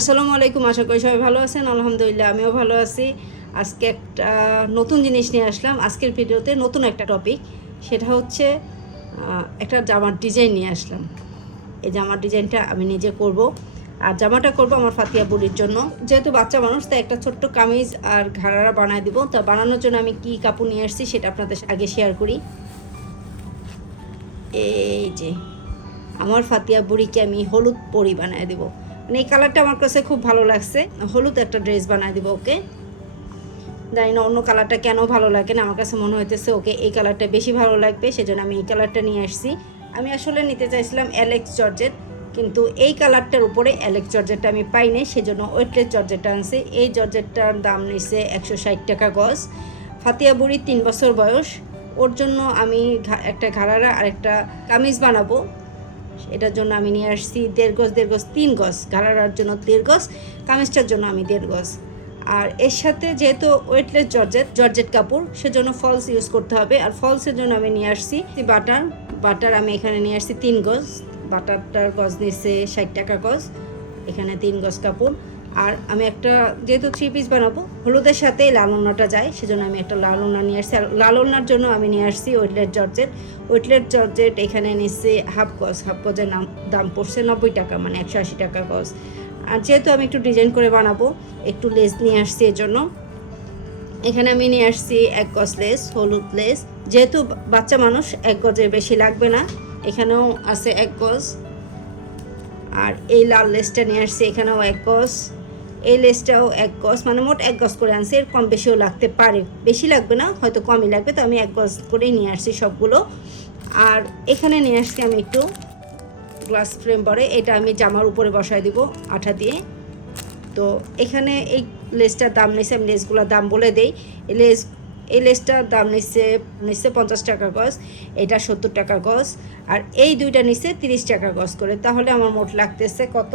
আসসালামু আলাইকুম, আশা করি সবাই ভালো আছেন। আলহামদুলিল্লাহ, আমিও ভালো আছি। আজকে একটা নতুন জিনিস নিয়ে আসলাম। আজকের ভিডিওতে নতুন একটা টপিক সেটা হচ্ছে একটা জামার ডিজাইন নিয়ে আসলাম। এই জামার ডিজাইনটা আমি নিজে করব। আর জামাটা করব আমার ফাতিয়া বুড়ির জন্য। যেহেতু বাচ্চা মানুষ, তাই একটা ছোট্ট কামিজ আর ঘাড়ারা বানায় দিব। তা বানানোর জন্য আমি কি কাপড় নিয়ে আসছি, সেটা আপনাদের আগে শেয়ার করি। এই যে, আমার ফাতিয়া বুড়িকে আমি হলুদ পরি বানায় দেবো। মানে এই কালারটা আমার কাছে খুব ভালো লাগছে। হলুদ একটা ড্রেস বানায় দেবো ওকে। জানি না অন্য কালারটা কেন ভালো লাগে না, আমার কাছে মনে হইতেছে ওকে এই কালারটা বেশি ভালো লাগবে, সেজন্য আমি এই কালারটা নিয়ে আসছি। আমি আসলে নিতে চাইছিলাম অ্যালেক্স জর্জেট কিন্তু এই কালারটার উপরে অ্যালেক্স জর্জেটটা আমি পাইনি সেজন্য ওয়েটলেস জর্জেটটা আনছি। এই জর্জেটটার দাম নিচ্ছে একশো ষাট টাকা গজ। ফাতিয়া বুড়ি তিন বছর বয়স। ওর জন্য আমি একটা ঘাড়ারা আর একটা কামিজ বানাবো। এটার জন্য আমি নিয়ে আসছি দেড় গজ দেড় গজ, তিন গজ। গালার জন্য দেড় গজ, কামিজটার জন্য আমি দেড় গজ। আর এর সাথে যেহেতু ওয়েটলেস জর্জেট জর্জেট কাপড়, সেজন্য ফলস ইউজ করতে হবে। আর ফলসের জন্য আমি নিয়ে আসছি বাটার। বাটার আমি এখানে নিয়ে আসছি তিন গজ। বাটারটার গজ নিচ্ছে ষাট টাকা গজ। এখানে তিন গজ কাপড়। আর আমি একটা যেহেতু থ্রি পিস বানাবো, হলুদের সাথে লাল ওড়নাটা যায়, সেজন্য আমি একটা লাল ওড়না নিয়ে আসছি। আর লাল ওড়নার জন্য আমি নিয়ে আসছি ওয়েটলেট জর্জেট ওয়েটলেট জর্জেট এখানে নিচ্ছে হাফ গজ হাফ গজের নাম, দাম পড়ছে নব্বই টাকা মানে একশো আশি টাকা গজ আর যেহেতু আমি একটু ডিজাইন করে বানাবো, একটু লেস নিয়ে আসছি এর জন্য এখানে আমি নিয়ে আসছি এক গজ লেস হলুদ লেস যেহেতু বাচ্চা মানুষ, এক গজের বেশি লাগবে না। এখানেও আছে এক গজ আর এই লাল লেসটা নিয়ে আসছি, এখানেও এক গজ এই লেসটাও এক গজ মানে মোট এক গজ করে আনছি, এর কম বেশিও লাগতে পারে। বেশি লাগবে না, হয়তো কমই লাগবে, তো আমি এক গজ করেই নিয়ে আসছি সবগুলো। আর এখানে নিয়ে আসছি আমি একটু গ্লাস ফ্রেম পরে, এটা আমি জামার উপরে বসায় দিব আঠা দিয়ে। তো এখানে এই লেসটার দাম নিচ্ছে আমি লেসগুলোর দাম বলে দেই। লেস এই লেসটার দাম নিচ্ছে নিচ্ছে পঞ্চাশ টাকা গজ, এটা সত্তর টাকা গজ, আর এই দুইটা নিচ্ছে তিরিশ টাকা গজ করে। তাহলে আমার মোট লাগতেছে কত?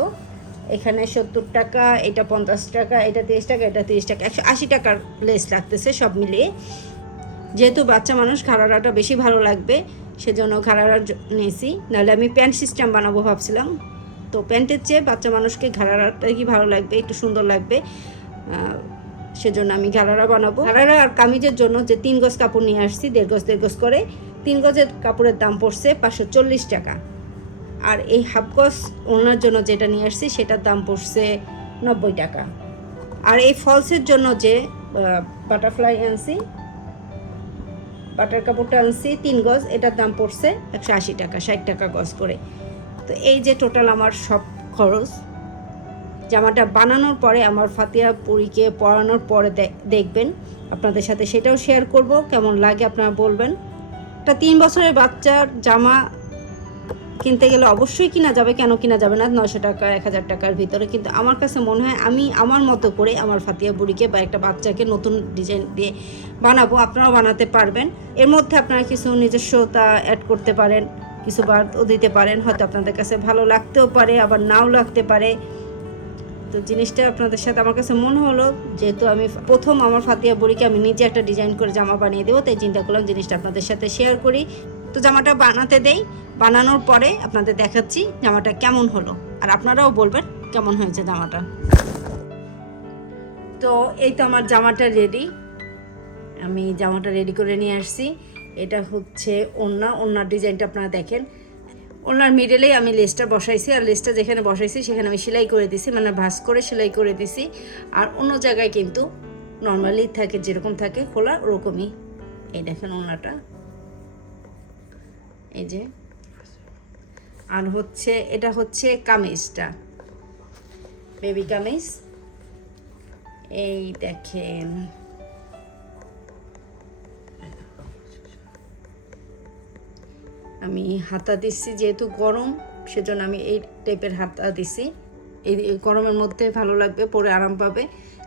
এখানে সত্তর টাকা, এটা পঞ্চাশ টাকা, এটা তিরিশ টাকা, এটা তিরিশ টাকা, একশো আশি টাকার লেস লাগতেছে সব মিলিয়ে। যেহেতু বাচ্চা মানুষ ঘাড়ারাটা বেশি ভালো লাগবে, সেজন্য ঘাড়ারা নিয়েছি। নাহলে আমি প্যান্ট সিস্টেম বানাবো ভাবছিলাম। তো প্যান্টের চেয়ে বাচ্চা মানুষকে ঘাড়ারাটা কি ভালো লাগবে, একটু সুন্দর লাগবে সেজন্য আমি ঘাড়ারা বানাবো। ঘাড়ারা আর কামিজের জন্য যে তিন গজ কাপড় নিয়ে আসছি, দেড় গজ দেড় গজ করে, তিন গজের কাপড়ের দাম পড়ছে পাঁচশো চল্লিশ টাকা। আর এই হাফ গজ ওনার জন্য যেটা নিয়ে আসছি, সেটার দাম পড়ছে নব্বই টাকা। আর এই ফলসের জন্য যে বাটারফ্লাই আনছি বাটার কাপড়টা আনছি, তিন গজ, এটার দাম পড়ছে একশো আশি টাকা, ষাট টাকা গজ করে। তো এই যে টোটাল আমার সব খরচ, জামাটা বানানোর পরে, আমার ফাতিয়া পুরীকে পরানোর পরে দেখবেন। আপনাদের সাথে সেটাও শেয়ার করব, কেমন লাগে আপনারা বলবেন। একটা তিন বছরের বাচ্চার জামা কিনতে গেলে অবশ্যই কিনা যাবে, কেন কিনা যাবে না? নশো টাকা, এক হাজার টাকার ভিতরে। কিন্তু আমার কাছে মনে হয় আমি আমার মতো করে আমার ফাতিয়া বুড়িকে বা একটা বাচ্চাকে নতুন ডিজাইন দিয়ে বানাবো, আপনারাও বানাতে পারবেন। এর মধ্যে আপনারা কিছু নিজস্বতা অ্যাড করতে পারেন, কিছু বাদও দিতে পারেন, হয়তো আপনাদের কাছে ভালো লাগতেও পারে, আবার নাও লাগতে পারে। তো জিনিসটা আপনাদের সাথে আমার কাছে মনে হলো, যেহেতু আমি প্রথম আমার ফাতিয়া বুড়িকে আমি নিজে একটা ডিজাইন করে জামা বানিয়ে দেবো, তাই চিন্তা করলাম জিনিসটা আপনাদের সাথে শেয়ার করি। তো জামাটা বানাতে দেই বানানোর পরে আপনাদের দেখাচ্ছি জামাটা কেমন হলো। আর আপনারাও বলবেন কেমন হয়েছে জামাটা। তো এই তো আমার জামাটা রেডি আমি জামাটা রেডি করে নিয়ে আসছি। এটা হচ্ছে ওড়না ওড়নার ডিজাইনটা আপনারা দেখেন। ওনার মিডলেই আমি লেসটা বসাইছি। আর লেসটা যেখানে বসাইছি, সেখানে আমি সেলাই করে দিছি। মানে ভাঁজ করে সেলাই করে দিছি। আর অন্য জায়গায় কিন্তু নর্মালি থাকে, যেরকম থাকে, খোলা ওরকমই। এই দেখেন ওনাটা এই যে আর হচ্ছে, এটা হচ্ছে কামিজটা। বেবি কামিজ। এই দেখেন। আমি হাতা দিচ্ছি যেহেতু গরম, সেজন্য আমি এই টাইপের হাতা দিছি এই গরমের মধ্যে ভালো লাগবে, পরে আরাম পাবে।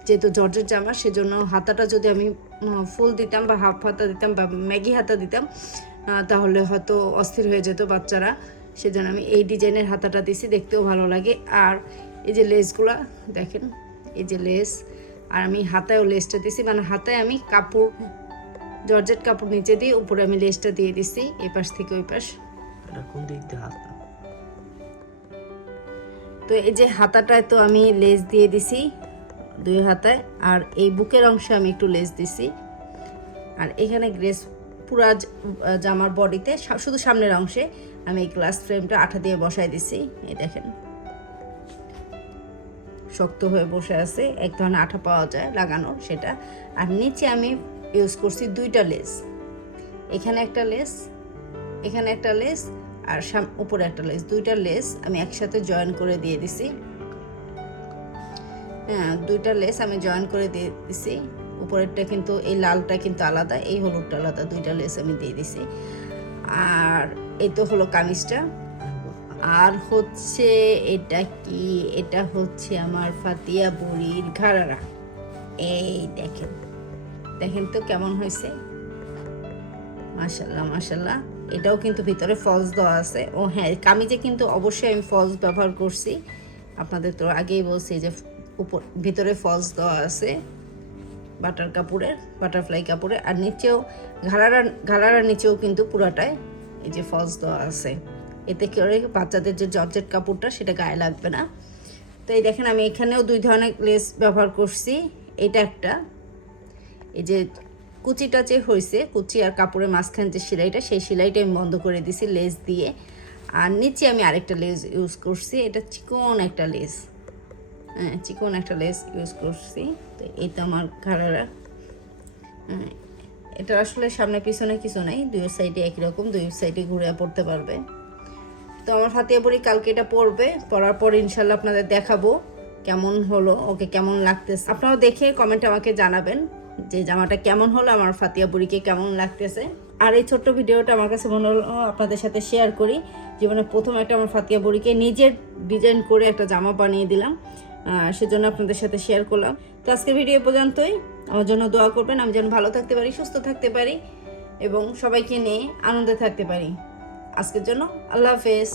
যেহেতু জর্জের জামা, সেজন্য হাতাটা যদি আমি ফুল দিতাম বা হাফ হাতা দিতাম বা ম্যাগি হাতা দিতাম তাহলে হয়তো অস্থির হয়ে যেত বাচ্চারা। সেজন্য আমি এই ডিজাইনের হাতাটা দিছি দেখতেও ভালো লাগে। আর এই যে লেসগুলো দেখেন এই যে লেস আর আমি হাতায়ও লেসটা দিছি মানে হাতায় আমি কাপড় জর্জেট কাপড় নিচে দিয়ে উপরে আমি লেসটা দিয়ে দিছি এই পাশ থেকে ওই পাশ এটা কোন দিক দিয়ে হাত? তো এই যে হাতাটায় তো আমি লেস দিয়ে দিছি দুই হাতায় আর এই বুকের অংশে আমি একটু লেস দিছি। আর এখানে গ্রেস পুরা জামার বডিতে শুধু সামনের অংশে আমি এই গ্লাস ফ্রেমটা আঠা দিয়ে বসাই দিছি, এই দেখেন। শক্ত হয়ে বসে আছে, এক ধরনের আঠা পাওয়া যায় লাগানোর সেটা। আর নিচে আমি ইউজ করছি দুইটা লেস এখানে একটা লেস এখানে একটা লেস আর সাম- উপরে একটা লেস দুইটা লেস আমি একসাথে জয়েন করে দিয়ে দিছি। হ্যাঁ দুইটা লেস আমি জয়েন করে দিয়ে দিছি। উপরেরটা কিন্তু, এই লালটা কিন্তু আলাদা, এই হলুদটা আলাদা, দুইটা লেস আমি দিয়ে দিছি। আর এই তো হলো কামিজটা। আর হচ্ছে এটা কি? এটা হচ্ছে আমার ফাতিয়া বুড়ির ঘাড়ারা। এই দেখেন। দেখেন তো কেমন হয়েছে। মাশাল্লাহ মাশাল্লাহ এটাও কিন্তু ভিতরে ফলস দেওয়া আছে। ও হ্যাঁ কামিজে কিন্তু অবশ্যই আমি ফলস ব্যবহার করছি। আপনাদের তো আগেই বলছি যে উপর, ভিতরে ফলস দেওয়া আছে। বাটার কাপড়ের বাটারফ্লাই কাপড়ের। আর নিচেও, ঘাড়ারা, ঘাড়ার নিচেও কিন্তু পুরাটায় এই যে ফলস দেওয়া আছে। এতে করে বাচ্চাদের যে জর্জেট কাপড়টা সেটা গায়ে লাগবে না। তো এই দেখেন আমি এখানেও দুই ধরনের লেস ব্যবহার করছি। এটা একটা। এই যে কুচিটা যে হয়েছে কুচি আর কাপড়ের মাঝখান যে সেলাইটা সেই সেলাইটা আমি বন্ধ করে দিছি লেস দিয়ে। আর নিচে আমি আরেকটা লেস ইউজ করছি। এটা চিকন একটা লেস হ্যাঁ চিকন একটা লেস ইউজ করছি। তো এই তো আমার ঘাড়ারা হ্যাঁ, এটা আসলে সামনে পিছনে কিছু নাই, দুই সাইডে একই রকম, দুই সাইডে ঘুরে পড়তে পারবে। তো আমার ফাতিয়া পরি কালকে এটা পরবে পরার পর ইনশাল্লাহ আপনাদের দেখাবো কেমন হলো, ওকে কেমন লাগতেছে। আপনারা দেখে কমেন্টে আমাকে জানাবেন যে জামাটা কেমন হলো, আমার ফাতিয়া বুড়িকে কেমন লাগতেছে। আর এই ছোট্ট ভিডিওটা আমার কাছে মনে হলো আপনাদের সাথে শেয়ার করি। জীবনে প্রথম একটা আমার ফাতিয়া বুড়িকে নিজের ডিজাইন করে একটা জামা বানিয়ে দিলাম সেজন্য আপনাদের সাথে শেয়ার করলাম। তো আজকের ভিডিও পর্যন্তই। আমার জন্য দোয়া করবেন, আমি যেন ভালো থাকতে পারি, সুস্থ থাকতে পারি এবং সবাইকে নিয়ে আনন্দে থাকতে পারি। আজকের জন্য আল্লাহ হাফেজ।